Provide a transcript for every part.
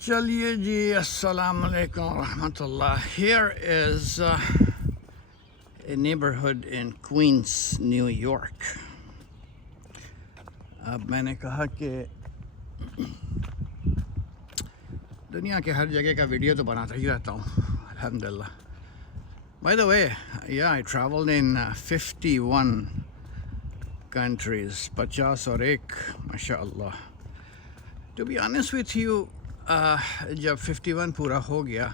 Chaliye ji, assalamu alaikum rahmatullah. Here is a neighborhood in Queens, New York. अब मैंने कहा कि दुनिया के हर जगह का वीडियो तो बनाता ही रहता हूँ, alhamdulillah. By the way, yeah, I traveled in 51 countries, 50 और एक, mashallah. To be honest with you, जब 51 पूरा हो गया,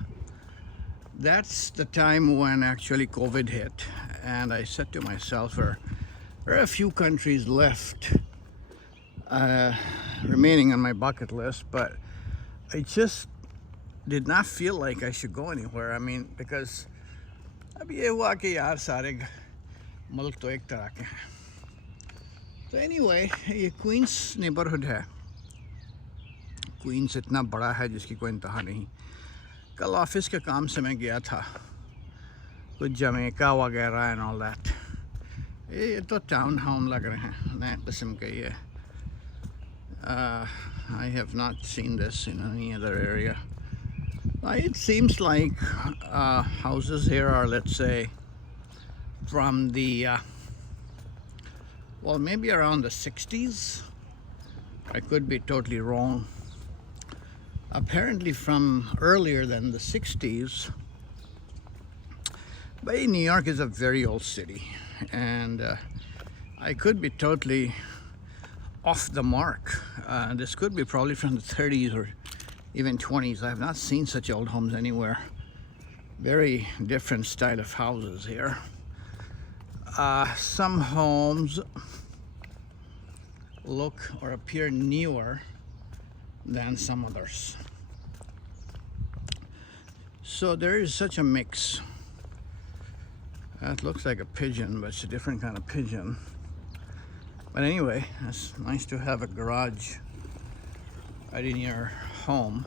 that's the time when actually COVID hit, and I said to myself, there are a few countries left remaining on my bucket list, but I just did not feel like I should go anywhere. I mean, because अभी ये हुआ कि यार सारे मुल्क तो एक तरह के हैं. तो anyway, ये क्वींस नेबरहुड है. क्वींस इतना बड़ा है जिसकी कोई इंतहा नहीं. कल ऑफिस के काम से मैं गया था, कुछ जमैका वगैरह एंड ऑल दैट. ये तो टाउन होम लग रहे हैं, नए किस्म के ये. I have not seen this in any other area. It seems like houses here are, let's say, from the well, maybe around the 60s. I could be totally wrong. Apparently from earlier than the 60s. But New York is a very old city, and I could be totally off the mark. This could be probably from the 30s or even 20s. I have not seen such old homes anywhere. Very different style of houses here. Some homes look or appear newer than some others. So there is such a mix. That looks like a pigeon, but it's a different kind of pigeon. But anyway, it's nice to have a garage right in your home.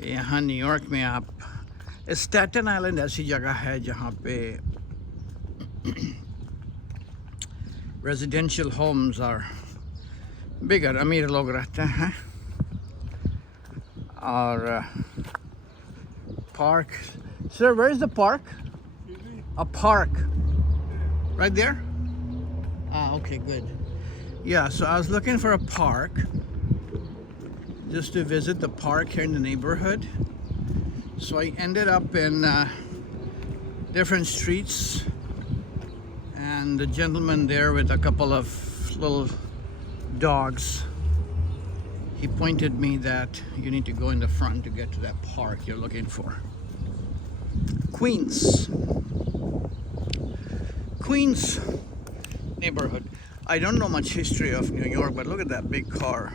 यहाँ New York में आप Staten island ऐसी जगह है जहाँ पे residential homes are bigger. अमीर लोग रहते हैं. Or park. Sir, where is the park? A park. Right there? Ah, okay, good. Yeah, so I was looking for a park just to visit the park here in the neighborhood. So I ended up in different streets, and the gentleman there with a couple of little dogs, he pointed me that you need to go in the front to get to that park you're looking for. Queens neighborhood. I don't know much history of New York, but look at that big car.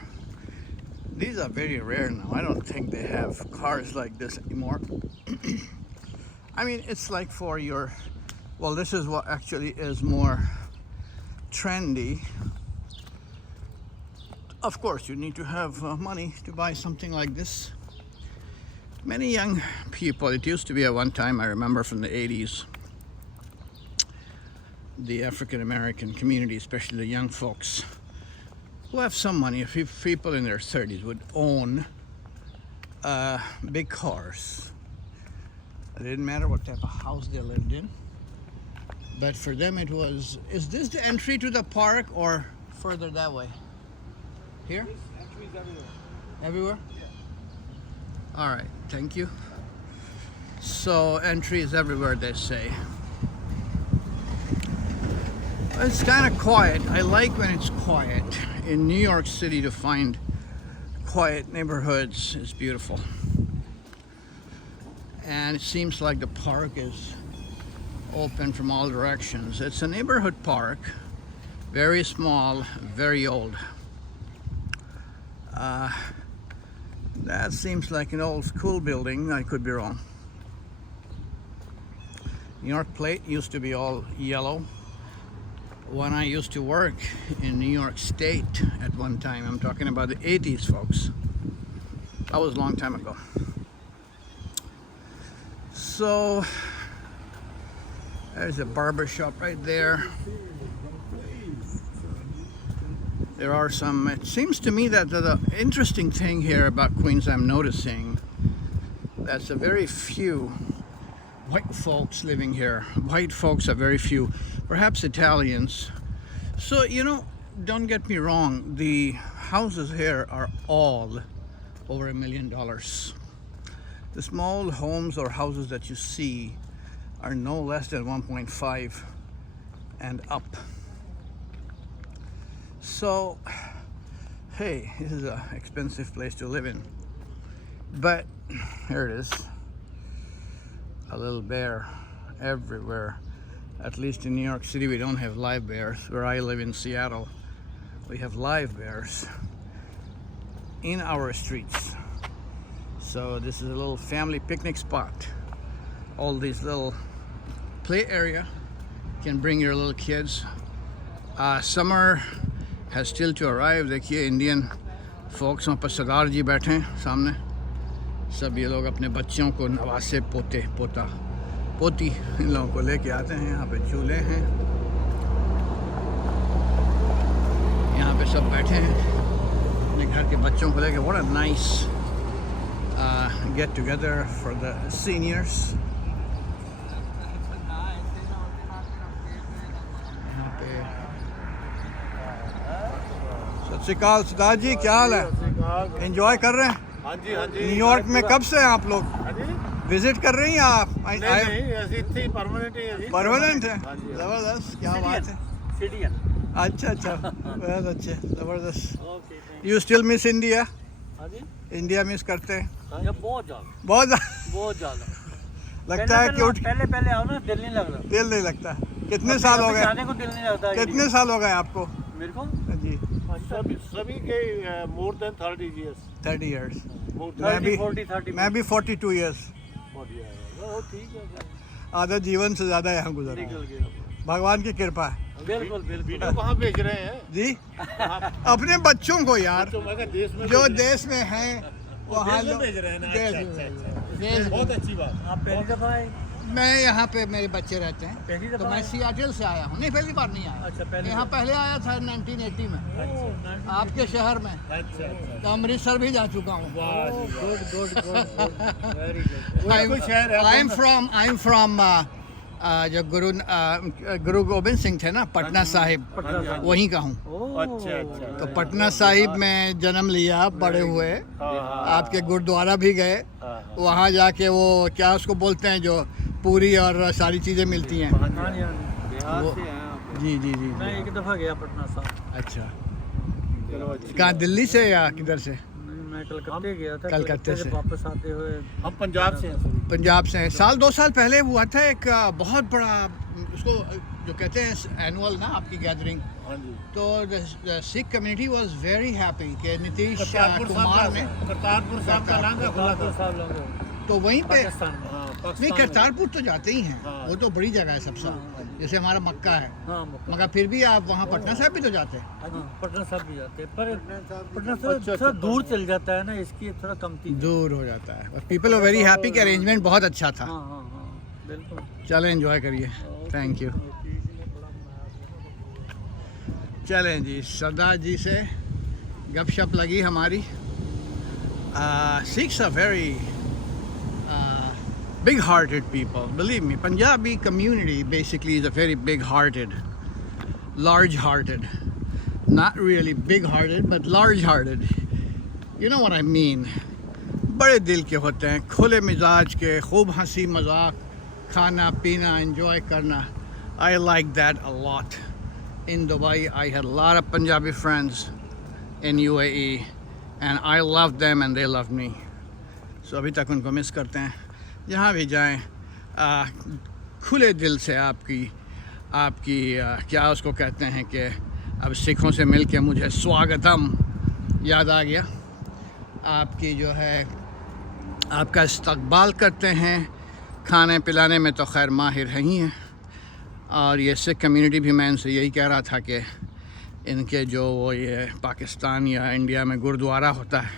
These are very rare now. I don't think they have cars like this anymore. I mean, it's like for your, well, this is what actually is more trendy. Of course, you need to have money to buy something like this. Many young people, it used to be at one time, I remember from the 80s, the African American community, especially the young folks who have some money, a few people in their 30s would own big cars. It didn't matter what type of house they lived in. But for them it was, is this the entry to the park or further that way? Here? Entries everywhere. Everywhere? Yeah. All right, thank you. So entry is everywhere, they say. It's kind of quiet. I like when it's quiet. In New York City, to find quiet neighborhoods is beautiful. And it seems like the park is open from all directions. It's a neighborhood park, very small, very old. That seems like an old school building. I could be wrong. New York plate used to be all yellow. When I used to work in New York State at one time, I'm talking about the 80s, folks. That was a long time ago. So there's a barber shop right there. There are some, it seems to me that the interesting thing here about Queens I'm noticing, that's a very few white folks living here. White folks are very few, perhaps Italians. So, you know, don't get me wrong, the houses here are all over $1 million. The small homes or houses that you see are no less than 1.5 and up. So, hey, this is an expensive place to live in. But here it is. A little bear everywhere. At least in New York City we don't have live bears. Where I live in Seattle, we have live bears in our streets. So this is a little family picnic spot. All these little play area. You can bring your little kids. Summer has still to arrive. देखिए Indian folks वहाँ पर सरदार जी बैठे हैं सामने. सब ये लोग अपने बच्चों को नवासे पोते पोता पोती इन लोगों को लेके आते हैं. यहाँ पे झूले हैं. यहाँ पे सब बैठे हैं अपने घर के बच्चों को लेके. What a nice get together for the seniors. यहाँ पे सत श्री अकाल सिद्धार्थ जी, क्या हाल है? एंजॉय कर रहे हैं? हाँ जी हाँ जी. न्यूयॉर्क में कब से हैं आप लोग? विजिट कर रही हैं आप? नहीं, परमानेंट है. जबरदस्त, क्या बात है. सिटीजन. अच्छा अच्छा, बहुत अच्छे, जबरदस्त. You still miss India? India miss करते हैं? बहुत ज्यादा. बहुत ज्यादा लगता है कि पहले आओ ना, दिल नहीं लगता. दिल नहीं लगता. कितने साल हो गए? जाने को दिल नहीं लगता. कितने साल हो गए आपको? मेरे को जी सभी के मोर देन 30 years. 30 years. मैं 30 भी 42 years. ठीक है. आधा जीवन से ज्यादा यहाँ गुजरा. निकल गया. भगवान की कृपा है. बिल्कुल. वीडियो कहाँ भेज रहे हैं जी? अपने बच्चों को यार, देश में जो देश में हैं वहाँ देश में भेज रहे हैं ना. देश बहुत अच्छी बात. आप पहली दफा आए? मैं यहाँ पे मेरे बच्चे रहते हैं. पहली तो दफा मैं सियाटल से आया हूँ. नहीं, पहली बार नहीं आया. अच्छा, पहले यहाँ पहले आया था 1980 में आपके शहर में. अच्छा. तो अमृतसर भी जा चुका हूँ. Good. Very good. I am from जो गुरु गोविंद सिंह थे ना, पटना साहिब, वहीं का हूँ. अच्छा. तो पटना साहिब में जन्म लिया, बड़े हुए. आपके गुरुद्वारा भी गए. वहाँ जाके वो क्या उसको बोलते हैं, जो पूरी और सारी चीज़ें मिलती हैं. बिहार से हैं आप? जी जी जी. मैं एक दफा गया पटना साहब. अच्छा. कहाँ, दिल्ली से या किधर से? मैं कलकत्ते गया था. कलकत्ते से वापस आते हुए हम पंजाब से हैं. पंजाब से हैं. साल 2 साल पहले हुआ था एक बहुत बड़ा, उसको जो कहते हैं एनुअल ना, आपकी गैदरिंग. हाँ जी. तो Sikh community was very happy कि नीतीश कुमार ने करतारपुर साहब का लांगा खुला था. तो वहीं पे पाकिस्तान में. नहीं, करतारपुर तो जाते ही हैं. हाँ. वो तो बड़ी जगह है सबसे. जैसे हमारा मक्का है. मगर फिर भी आप वहाँ पटना साहिब भी तो जाते हैं. पटना साहब भी जाते हैं, पर पटना से थोड़ा दूर चल जाता है ना, इसकी थोड़ा कमती दूर हो जाता है. पीपल आर वेरी हैप्पी कि अरेंजमेंट बहुत अच्छा था. बिल्कुल. चलें, एंजॉय करिए. Thank you. चलें जी, सरदार जी से गपशप लगी हमारी. Sikhs are very big-hearted people. Believe me, Punjabi community basically is a very big-hearted, large-hearted. Not really big-hearted, but large-hearted. You know what I mean. बड़े दिल के होते हैं, खुले मिजाज के, खूब हंसी मजाक, खाना पीना, enjoy करना. I like that a lot. In Dubai, I had a lot of Punjabi friends in UAE, and I loved them and they loved me. So अभी तक उनको मिस करते हैं. जहाँ भी जाएं, खुले दिल से आपकी क्या उसको कहते हैं कि अब सिखों से मिल के मुझे स्वागतम याद आ गया. आपकी जो है, आपका इस्तकबाल करते हैं. खाने पिलाने में तो खैर माहिर ही हैं. और ये सिख कम्युनिटी भी, मैं इनसे यही कह रहा था कि इनके जो वो ये पाकिस्तान या इंडिया में गुरुद्वारा होता है,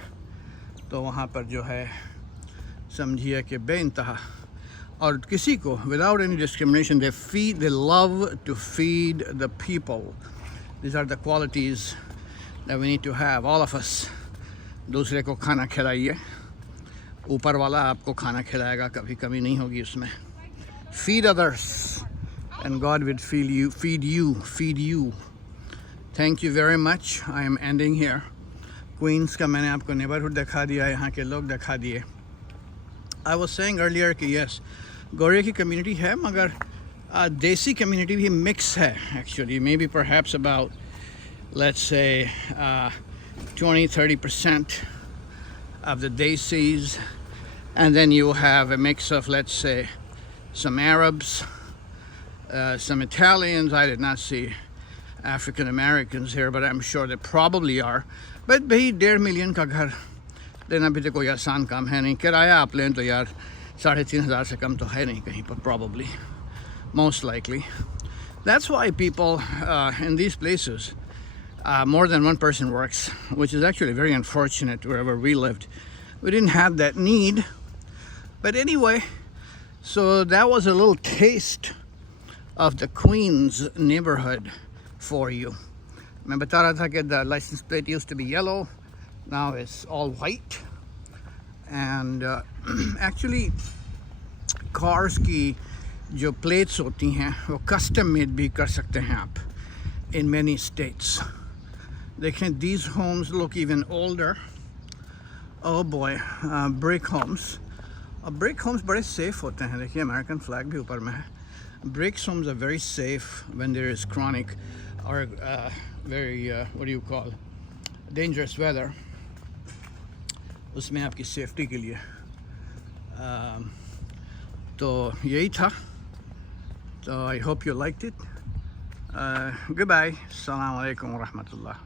तो वहाँ पर जो है समझिए कि बेइंतहा, और किसी को without any discrimination they love to feed the people. These are the qualities that we need to have, all of us. दूसरे को खाना खिलाइए, ऊपर वाला आपको खाना खिलाएगा, कभी कमी नहीं होगी उसमें. Feed others and God will feed you. Thank you very much. I am ending here. Queens का मैंने आपको neighborhood दिखा दिया, यहाँ के लोग दिखा दिए. I was saying earlier कि yes, गोरे की community है, मगर देसी community भी mix है actually. Maybe perhaps about, let's say, 20-30% of the Desis, and then you have a mix of, let's say, some Arabs, some Italians. I did not see African Americans here, but I'm sure there probably are. But भाई 1.5 million का घर देना भी तो कोई आसान काम है नहीं. किराया आप लें तो यार 3,500 से कम तो है नहीं कहीं पर, probably, most likely. That's why people in these places, more than one person works, which is actually very unfortunate wherever we lived. We didn't have that need. But anyway, so that was a little taste of the Queens neighborhood for you. मैं बता रहा था कि the license plate used to be yellow, now it's all white. And actually cars की जो plates होती हैं वो custom made भी कर सकते हैं आप in many states. देखें, these homes look even older. Oh boy, brick homes. Brick homes बड़े safe होते हैं. देखिए American flag भी ऊपर में है. Brick homes are very safe when there is chronic or very what do you call, dangerous weather. उसमें आपकी safety के लिए. तो यही था. So I hope you liked it. Goodbye. Assalamu alaikum wa rahmatullah.